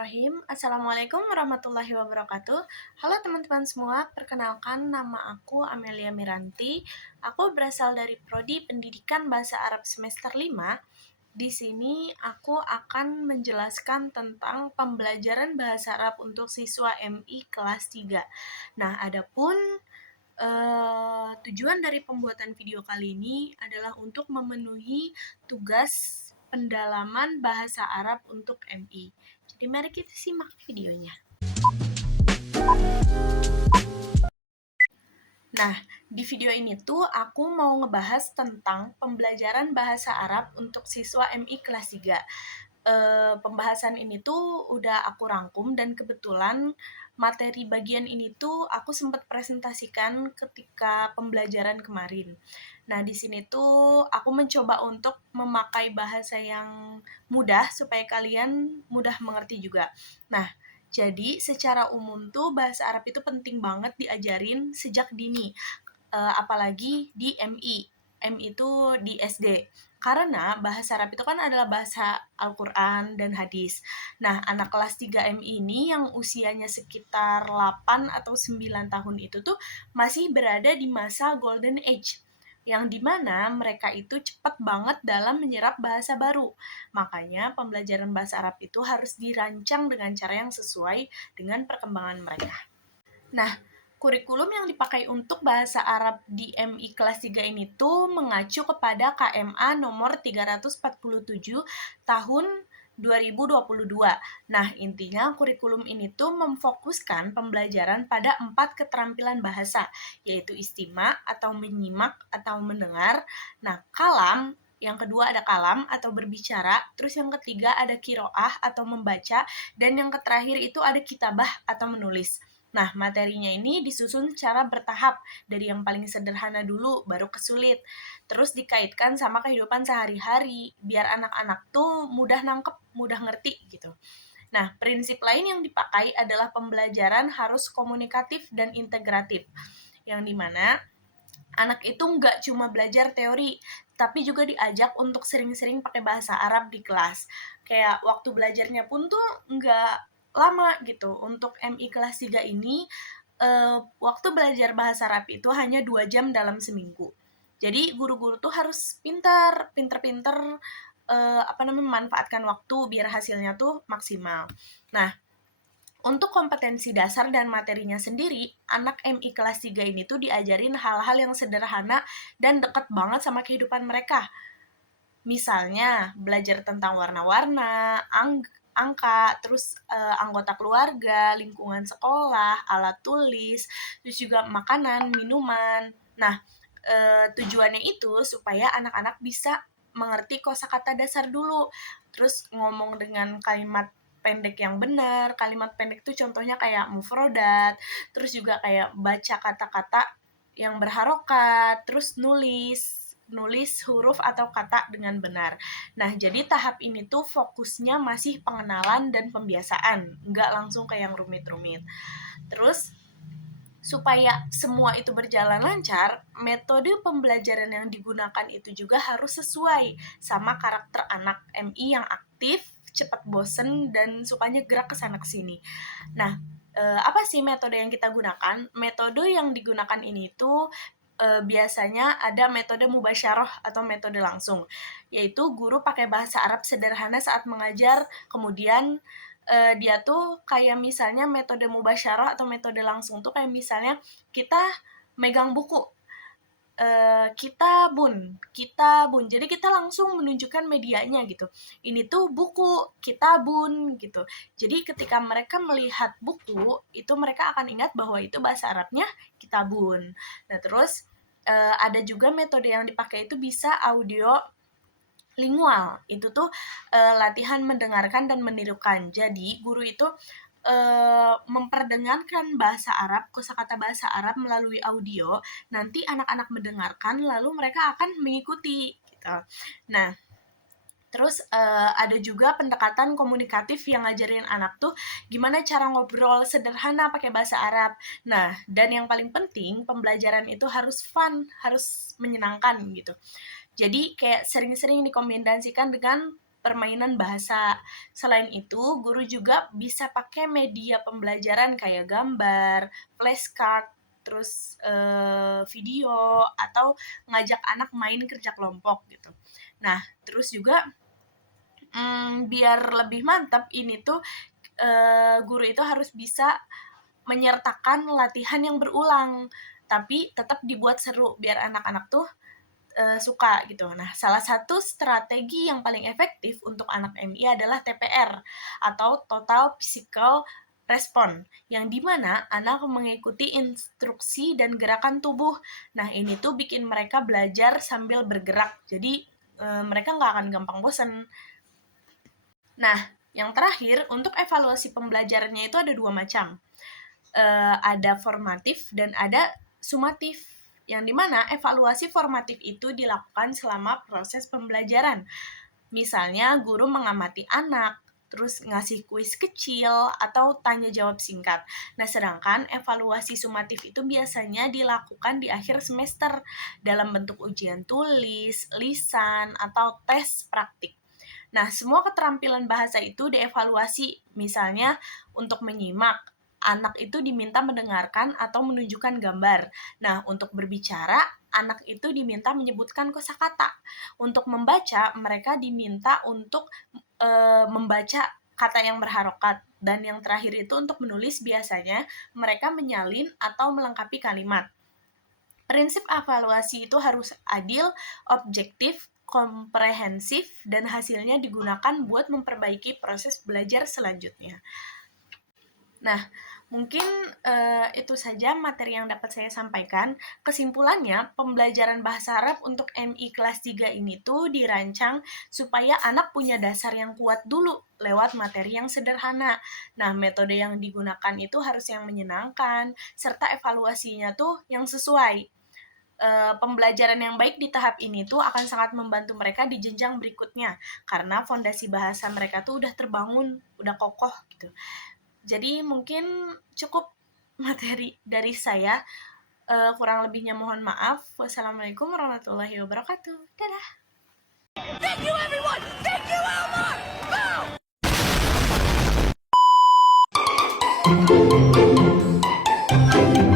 Bismillahirrahmanirrahim. Assalamualaikum warahmatullahi wabarakatuh. Halo teman-teman semua, perkenalkan nama aku Amelia Miranti. Aku berasal dari Prodi Pendidikan Bahasa Arab semester 5. Di sini aku akan menjelaskan tentang pembelajaran bahasa Arab untuk siswa MI kelas 3. Nah, adapun tujuan dari pembuatan video kali ini adalah untuk memenuhi tugas pendalaman bahasa Arab untuk MI. Jadi mari kita simak videonya. Nah, di video ini tuh aku mau ngebahas tentang pembelajaran bahasa Arab untuk siswa MI kelas 3. Pembahasan ini tuh udah aku rangkum dan kebetulan materi bagian ini tuh aku sempat presentasikan ketika pembelajaran kemarin. Nah, di sini tuh aku mencoba untuk memakai bahasa yang mudah supaya kalian mudah mengerti juga. Nah, jadi secara umum tuh bahasa Arab itu penting banget diajarin sejak dini, apalagi di MI. MI itu di SD. Karena bahasa Arab itu kan adalah bahasa Al-Quran dan hadis. Nah, anak kelas 3 MI ini yang usianya sekitar 8 atau 9 tahun itu tuh masih berada di masa Golden Age, yang dimana mereka itu cepat banget dalam menyerap bahasa baru. Makanya pembelajaran bahasa Arab itu harus dirancang dengan cara yang sesuai dengan perkembangan mereka. Nah, kurikulum yang dipakai untuk bahasa Arab di MI kelas 3 ini tuh mengacu kepada KMA nomor 347 tahun 2022. Nah, intinya kurikulum ini tuh memfokuskan pembelajaran pada 4 keterampilan bahasa, yaitu istima atau menyimak atau mendengar. Nah, kalam, yang kedua ada kalam atau berbicara, terus yang ketiga ada kiroah atau membaca, dan yang terakhir itu ada kitabah atau menulis. Nah, materinya ini disusun secara bertahap, dari yang paling sederhana dulu, baru ke sulit. Terus dikaitkan sama kehidupan sehari-hari, biar anak-anak tuh mudah nangkep, mudah ngerti gitu. Nah, prinsip lain yang dipakai adalah pembelajaran harus komunikatif dan integratif, yang dimana anak itu nggak cuma belajar teori, tapi juga diajak untuk sering-sering pakai bahasa Arab di kelas. Kayak waktu belajarnya pun tuh nggak lama gitu. Untuk MI kelas 3 ini, waktu belajar bahasa Arab itu hanya 2 jam dalam seminggu. Jadi guru-guru tuh harus pinter-pinter memanfaatkan waktu biar hasilnya tuh maksimal. Nah, untuk kompetensi dasar dan materinya sendiri, anak MI kelas 3 ini tuh diajarin hal-hal yang sederhana dan deket banget sama kehidupan mereka. Misalnya, belajar tentang warna-warna, angka, terus anggota keluarga, lingkungan sekolah, alat tulis, terus juga makanan, minuman. Nah, tujuannya itu supaya anak-anak bisa mengerti kosakata dasar dulu, terus ngomong dengan kalimat pendek yang benar. Kalimat pendek itu contohnya kayak mufrodat, terus juga kayak baca kata-kata yang berharokat, terus nulis huruf atau kata dengan benar. Nah, jadi tahap ini tuh fokusnya masih pengenalan dan pembiasaan, nggak langsung ke yang rumit-rumit. Terus, supaya semua itu berjalan lancar, metode pembelajaran yang digunakan itu juga harus sesuai sama karakter anak MI yang aktif, cepat bosen, dan sukanya gerak ke sana ke sini. Nah, apa sih metode yang kita gunakan? Metode yang digunakan ini tuh biasanya ada metode mubasyarah atau metode langsung, yaitu guru pakai bahasa Arab sederhana saat mengajar, kemudian dia tuh kayak misalnya metode mubasyarah atau metode langsung tuh kayak misalnya kita megang buku, kitabun. Jadi kita langsung menunjukkan medianya gitu. Ini tuh buku, kitabun gitu. Jadi ketika mereka melihat buku, itu mereka akan ingat bahwa itu bahasa Arabnya kitabun. Nah, terus ada juga metode yang dipakai itu bisa audio lingual. Itu tuh latihan mendengarkan dan menirukan. Jadi guru itu memperdengarkan bahasa Arab, kosakata bahasa Arab melalui audio. Nanti anak-anak mendengarkan, lalu mereka akan mengikuti gitu. Nah, terus ada juga pendekatan komunikatif yang ngajarin anak tuh gimana cara ngobrol sederhana pakai bahasa Arab. Nah, dan yang paling penting pembelajaran itu harus fun, harus menyenangkan gitu. Jadi kayak sering-sering dikombinasikan dengan permainan bahasa. Selain itu, guru juga bisa pakai media pembelajaran kayak gambar, flashcard, terus video, atau ngajak anak main kerja kelompok gitu. Nah, terus juga biar lebih mantap ini tuh guru itu harus bisa menyertakan latihan yang berulang, tapi tetap dibuat seru biar anak-anak tuh suka gitu. Nah, salah satu strategi yang paling efektif untuk anak MI adalah TPR atau Total Physical Response, yang dimana anak mengikuti instruksi dan gerakan tubuh. Nah, ini tuh bikin mereka belajar sambil bergerak, jadi mereka nggak akan gampang bosan. Nah, yang terakhir, untuk evaluasi pembelajarannya itu ada 2 macam. Ada formatif dan ada sumatif. Yang dimana evaluasi formatif itu dilakukan selama proses pembelajaran. Misalnya, guru mengamati anak, terus ngasih kuis kecil, atau tanya jawab singkat. Nah, sedangkan evaluasi sumatif itu biasanya dilakukan di akhir semester dalam bentuk ujian tulis, lisan, atau tes praktik. Nah, semua keterampilan bahasa itu dievaluasi. Misalnya, untuk menyimak, anak itu diminta mendengarkan atau menunjukkan gambar. Nah, untuk berbicara, anak itu diminta menyebutkan kosakata. Untuk membaca, mereka diminta untuk membaca kata yang berharokat. Dan yang terakhir itu untuk menulis, biasanya mereka menyalin atau melengkapi kalimat. Prinsip evaluasi itu harus adil, objektif, komprehensif, dan hasilnya digunakan buat memperbaiki proses belajar selanjutnya. Nah, mungkin itu saja materi yang dapat saya sampaikan. Kesimpulannya, pembelajaran bahasa Arab untuk MI kelas 3 ini tuh dirancang supaya anak punya dasar yang kuat dulu lewat materi yang sederhana. Nah, metode yang digunakan itu harus yang menyenangkan, serta evaluasinya tuh yang sesuai. Pembelajaran yang baik di tahap ini tuh akan sangat membantu mereka di jenjang berikutnya, karena fondasi bahasa mereka tuh udah terbangun, udah kokoh gitu. Jadi mungkin cukup materi dari saya, kurang lebihnya mohon maaf. Wassalamualaikum warahmatullahi wabarakatuh. Dadah. Thank you everyone. Thank you Elmar. Boom.